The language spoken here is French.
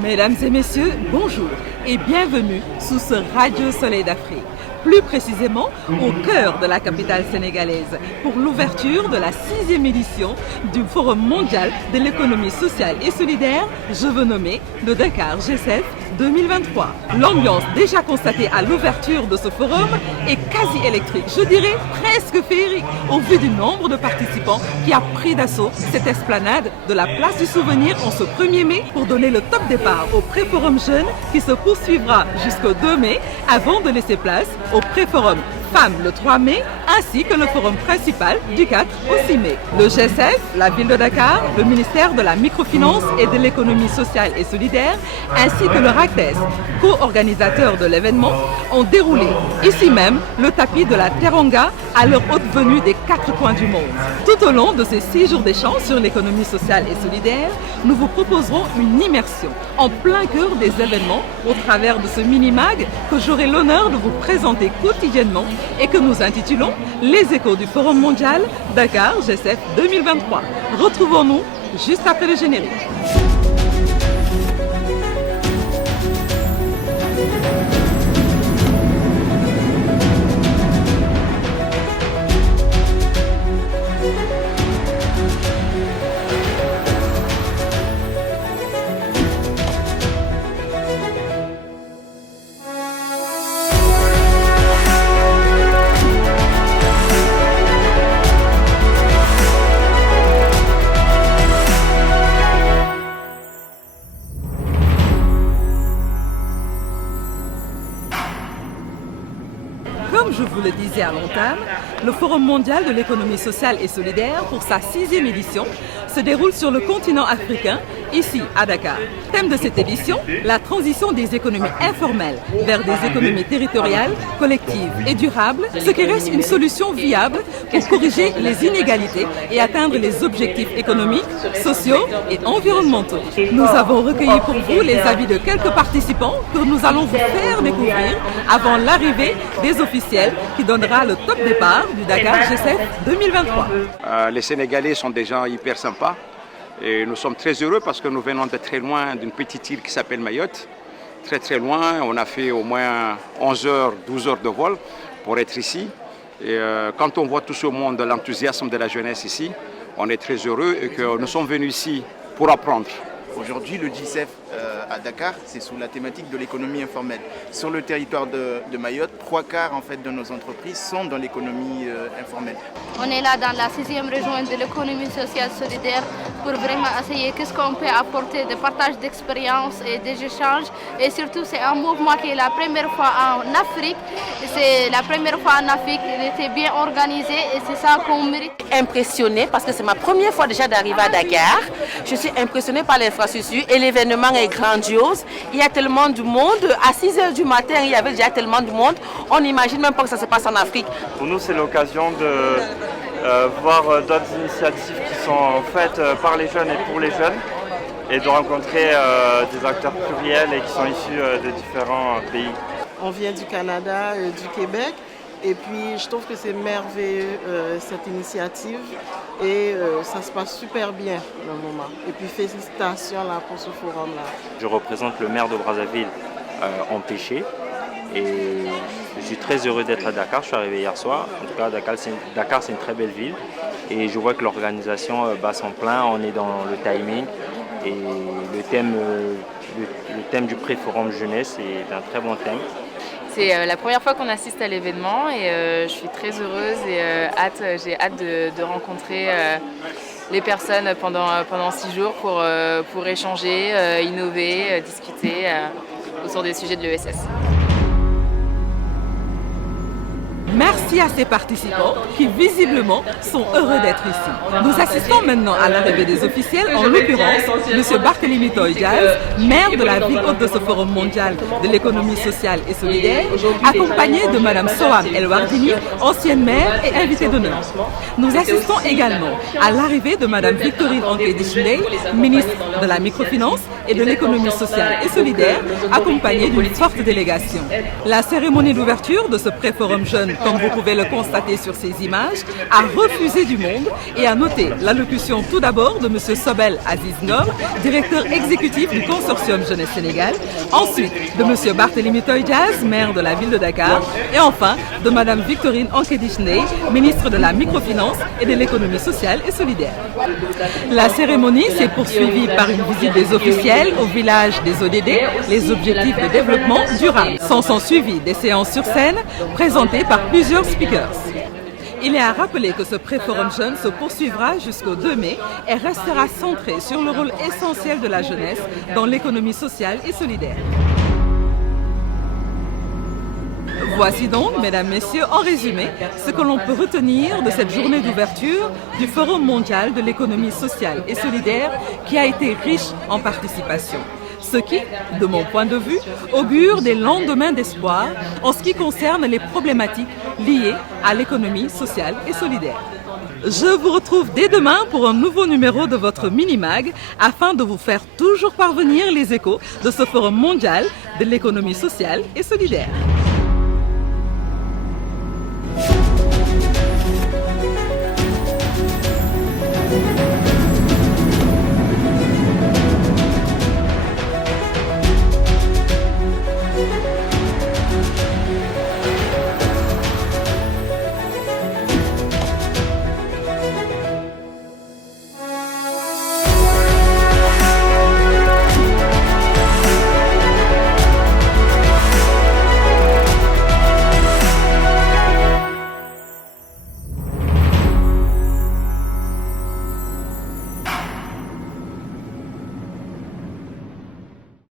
Mesdames et messieurs, bonjour et bienvenue sous ce radieux soleil d'Afrique. Plus précisément au cœur de la capitale sénégalaise pour l'ouverture de la 6e édition du Forum mondial de l'économie sociale et solidaire, je veux nommer le Dakar G7 2023. L'ambiance déjà constatée à l'ouverture de ce forum est quasi électrique, je dirais presque féerique, au vu du nombre de participants qui a pris d'assaut cette esplanade de la place du souvenir en ce 1er mai pour donner le top départ au pré-forum jeune qui se poursuivra jusqu'au 2 mai avant de laisser place au pré-forum Femmes le 3 mai, ainsi que le forum principal du 4 au 6 mai. Le G7, la ville de Dakar, le ministère de la microfinance et de l'économie sociale et solidaire, ainsi que le RACTES, co-organisateur de l'événement, ont déroulé ici même le tapis de la Teranga à leur haute venue des 4 coins du monde. Tout au long de ces 6 jours d'échange sur l'économie sociale et solidaire, nous vous proposerons une immersion en plein cœur des événements au travers de ce mini-mag que j'aurai l'honneur de vous présenter quotidiennement et que nous intitulons Les échos du Forum mondial Dakar G7 2023. Retrouvons-nous juste après le générique. Comme je vous le disais à l'entame, le Forum mondial de l'économie sociale et solidaire pour sa 6e édition se déroule sur le continent africain, ici à Dakar. Thème de cette édition, la transition des économies informelles vers des économies territoriales, collectives et durables, ce qui reste une solution viable pour corriger les inégalités et atteindre les objectifs économiques, sociaux et environnementaux. Nous avons recueilli pour vous les avis de quelques participants que nous allons vous faire découvrir avant l'arrivée des officiels qui donnera le top départ du Dakar G7 2023. Les Sénégalais sont des gens hyper sympas et nous sommes très heureux parce que nous venons de très loin d'une petite île qui s'appelle Mayotte. Très loin, on a fait au moins 11 heures, 12 heures de vol pour être ici. Et quand on voit tout ce monde, l'enthousiasme de la jeunesse ici, on est très heureux et que nous sommes venus ici pour apprendre. Aujourd'hui, le G7 à Dakar, c'est sous la thématique de l'économie informelle. Sur le territoire de Mayotte, 3/4 en fait, de nos entreprises sont dans l'économie informelle. On est là dans la 6e région de l'économie sociale solidaire pour vraiment essayer qu'est-ce qu'on peut apporter de partage d'expériences et des échanges. Et surtout, c'est un mouvement qui est la première fois en Afrique. C'est la première fois en Afrique, il était bien organisé et c'est ça qu'on mérite. Impressionnée parce que c'est ma première fois déjà d'arriver à Dakar. Je suis impressionnée par l'infrastructure et l'événement est grandiose. Il y a tellement de monde. À 6 h du matin, il y avait déjà tellement de monde. On n'imagine même pas que ça se passe en Afrique. Pour nous, c'est l'occasion de voir d'autres initiatives qui sont faites par les jeunes et pour les jeunes et de rencontrer des acteurs pluriels et qui sont issus de différents pays. On vient du Canada, du Québec. Et puis, je trouve que c'est merveilleux cette initiative et ça se passe super bien le moment. Et puis, félicitations là, pour ce forum-là. Je représente le maire de Brazzaville en pêché et je suis très heureux d'être à Dakar. Je suis arrivé hier soir. En tout cas, Dakar, c'est une très belle ville et je vois que l'organisation bat son plein. On est dans le timing et le thème du pré-forum jeunesse est un très bon thème. C'est la première fois qu'on assiste à l'événement et je suis très heureuse et j'ai hâte de rencontrer les personnes pendant 6 jours pour échanger, innover, discuter autour des sujets de l'ESS. Merci à ces participants qui visiblement sont heureux d'être ici. Nous assistons maintenant à l'arrivée des officiels, en l'occurrence M. Barthélémy Toye Dias, maire de la ville hôte de ce Forum mondial de l'économie sociale et solidaire, accompagné de Mme Soham El Wardini, ancienne maire et invitée d'honneur. Nous assistons également à l'arrivée de Mme Victorine Anke-Dichinday, ministre de la microfinance et de l'économie sociale et solidaire, accompagnée d'une forte délégation. La cérémonie d'ouverture de ce pré-forum jeune comme vous pouvez le constater sur ces images, a refusé du monde et a noté l'allocution tout d'abord de M. Sobel Aziz Ngom, directeur exécutif du consortium Jeunesse Sénégal, ensuite de M. Barthélémy Toye Dias, maire de la ville de Dakar, et enfin de Mme Victorine Ankédichney, ministre de la microfinance et de l'économie sociale et solidaire. La cérémonie s'est poursuivie par une visite des officiels au village des ODD, les objectifs de développement durable. S'en suivi des séances sur scène présentées par plusieurs speakers. Il est à rappeler que ce Pré-Forum Jeune se poursuivra jusqu'au 2 mai et restera centré sur le rôle essentiel de la jeunesse dans l'économie sociale et solidaire. Voici donc, mesdames, messieurs, en résumé, ce que l'on peut retenir de cette journée d'ouverture du Forum mondial de l'économie sociale et solidaire qui a été riche en participation. Ce qui, de mon point de vue, augure des lendemains d'espoir en ce qui concerne les problématiques liées à l'économie sociale et solidaire. Je vous retrouve dès demain pour un nouveau numéro de votre mini-mag afin de vous faire toujours parvenir les échos de ce Forum mondial de l'économie sociale et solidaire.